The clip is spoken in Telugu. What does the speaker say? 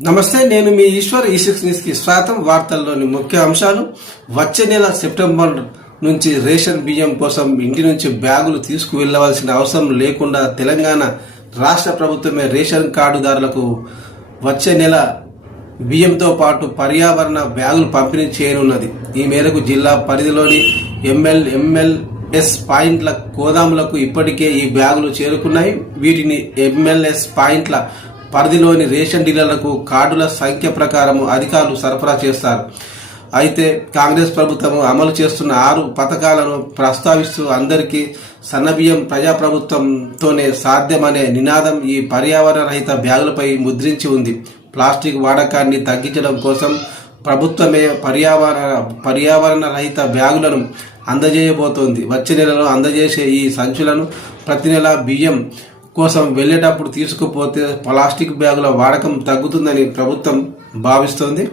నమస్తే, నేను మీ ఈశ్వర్. ఈ6 న్యూస్ కి స్వాగతం. వార్తల్లోని ముఖ్య అంశాలు. వచ్చే నెల సెప్టెంబర్ నుంచి రేషన్ బియ్యం కోసం ఇంటి నుంచి బ్యాగులు తీసుకువెళ్లవలసిన అవసరం లేకుండా తెలంగాణ రాష్ట్ర ప్రభుత్వమే రేషన్ కార్డుదారులకు వచ్చే నెల బియ్యంతో పాటు పర్యావరణ బ్యాగులు పంపిణీ చేయనున్నది. ఈ మేరకు జిల్లా పరిధిలోని ఎంఎల్ఎస్ పాయింట్ల గోదాములకు ఇప్పటికే ఈ బ్యాగులు చేరుకున్నాయి. వీటిని ఎంఎల్ఎస్ పాయింట్ల పరిధిలోని రేషన్ డీలర్లకు కార్డుల సంఖ్య ప్రకారం అధికారులు సరఫరా చేస్తారు. అయితే కాంగ్రెస్ ప్రభుత్వం అమలు చేస్తున్న 6 పథకాలను ప్రస్తావిస్తూ అందరికీ సన్నబియ్యం ప్రజాప్రభుత్వంతోనే సాధ్యమనే నినాదం ఈ పర్యావరణ రహిత బ్యాగులపై ముద్రించి ఉంది. ప్లాస్టిక్ వాడకాన్ని తగ్గించడం కోసం ప్రభుత్వమే పర్యావరణ రహిత బ్యాగులను అందజేయబోతోంది. వచ్చే నెలలో అందజేసే ఈ సంచులను ప్రతి నెల బియ్యం కోసం వెళ్లేటప్పుడు తీసుకుపోతే ప్లాస్టిక్ బ్యాగుల వాడకం తగ్గుతుందని ప్రభుత్వం భావిస్తోంది.